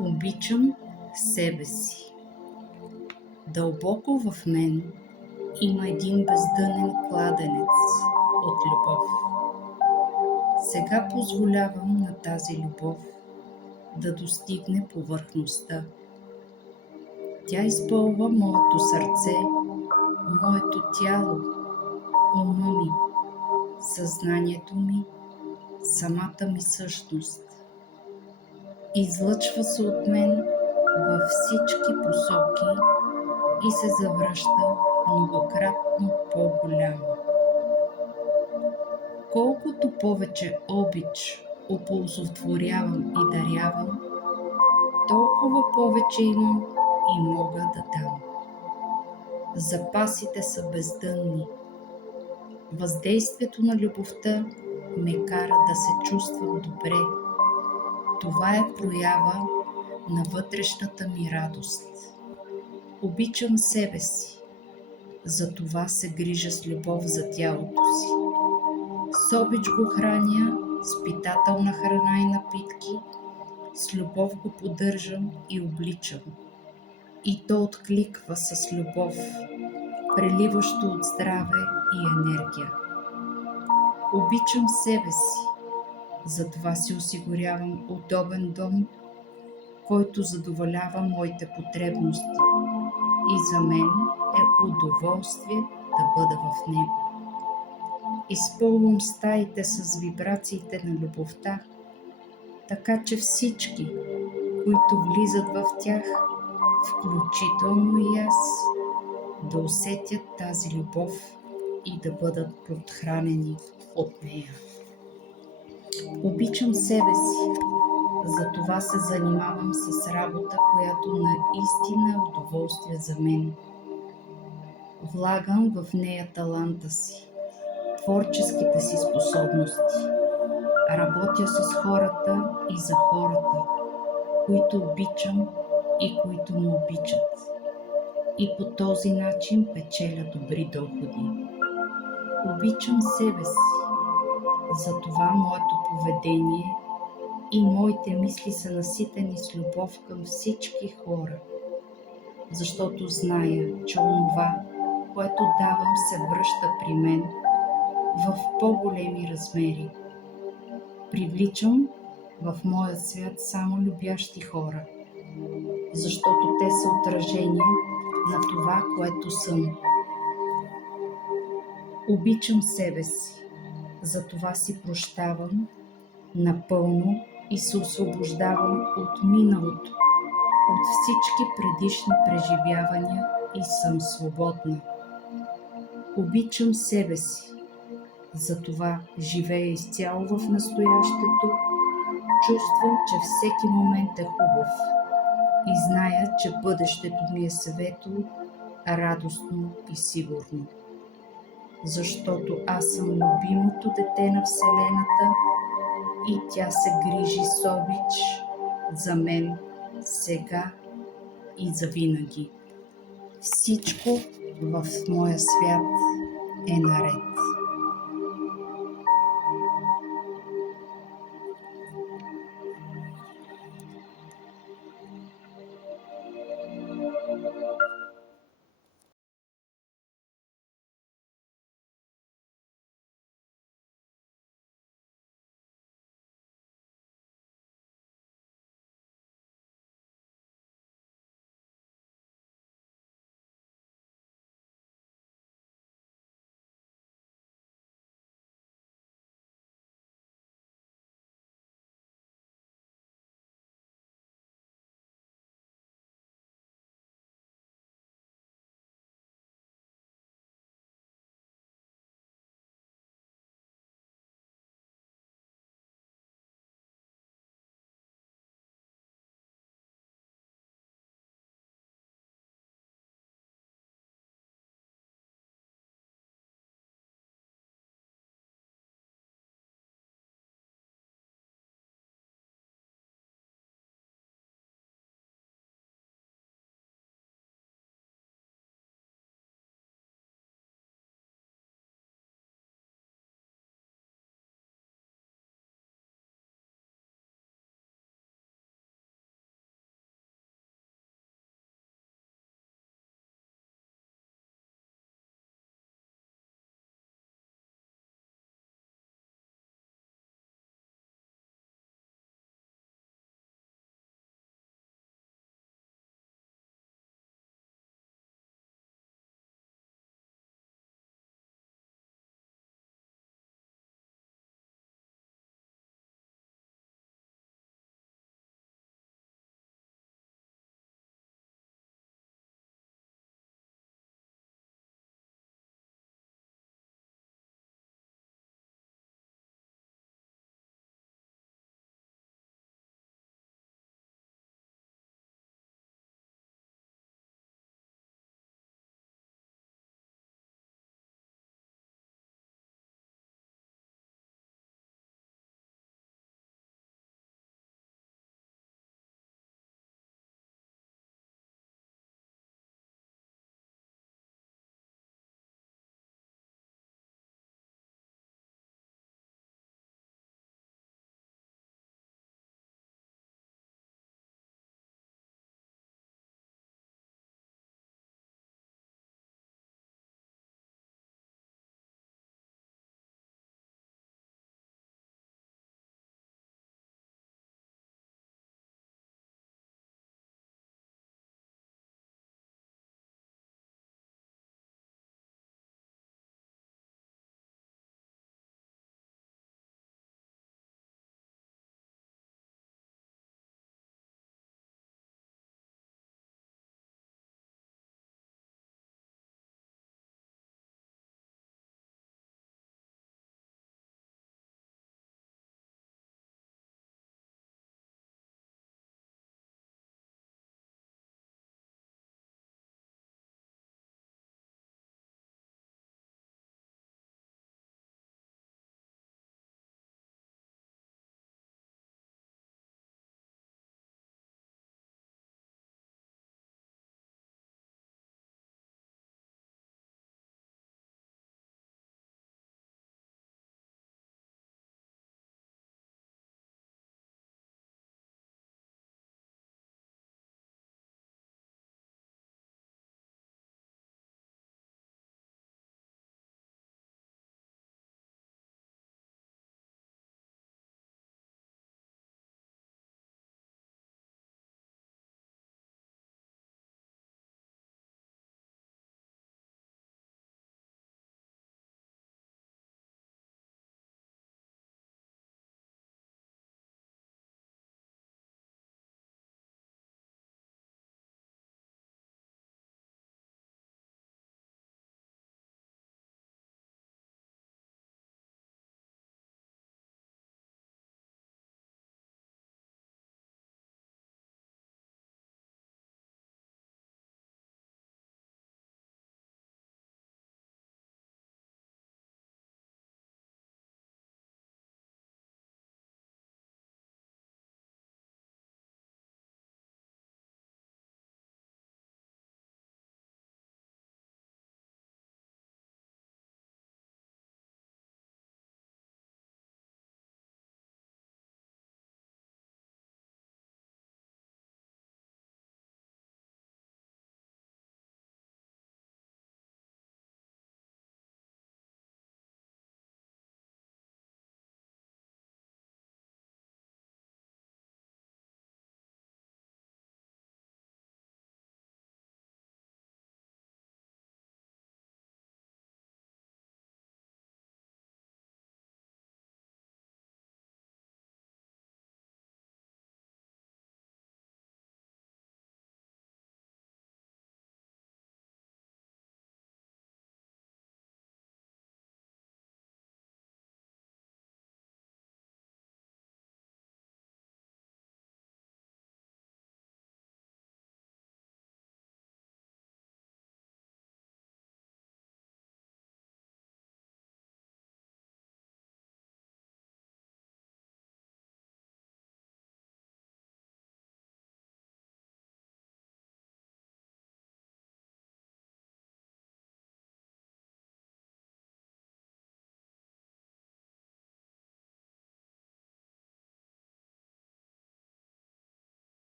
Обичам себе си. Дълбоко в мен има един бездънен кладенец от любов. Сега позволявам на тази любов да достигне повърхността. Тя изпълва моето сърце, моето тяло, ума ми, съзнанието ми, самата ми същност. Излъчва се от мен във всички посоки и се завръща многократно по-голяма. Колкото повече обич оползотворявам и дарявам, толкова повече имам и мога да дам. Запасите са бездънни. Въздействието на любовта ме кара да се чувствам добре. Това е проява на вътрешната ми радост. Обичам себе си, затова се грижа с любов за тялото си. С обич го храня, с питателна храна и напитки, с любов го поддържам и обличам. И то откликва с любов, преливащо от здраве и енергия. Обичам себе си, затова си осигурявам удобен дом, който задоволява моите потребности и за мен е удоволствие да бъда в него. Изпълвам стаите с вибрациите на любовта, така че всички, които влизат в тях, включително и аз, да усетят тази любов и да бъдат подхранени от нея. Обичам себе си, затова се занимавам с работа, която наистина е удоволствие за мен. Влагам в нея таланта си, творческите си способности. Работя с хората и за хората, които обичам и които ме обичат. И по този начин печеля добри доходи. Обичам себе си, затова моето поведение и моите мисли са наситени с любов към всички хора, защото зная, че онова, което давам, се връща при мен в по-големи размери. Привличам в моя свят само любящи хора, защото те са отражение на това, което съм. Обичам себе си, затова си прощавам напълно и се освобождавам от миналото, от всички предишни преживявания и съм свободна. Обичам себе си, затова живея изцяло в настоящето, чувствам, че всеки момент е хубав и зная, че бъдещето ми е светло, радостно и сигурно. Защото аз съм любимото дете на Вселената и тя се грижи с обич за мен сега и завинаги. Всичко в моя свят е наред.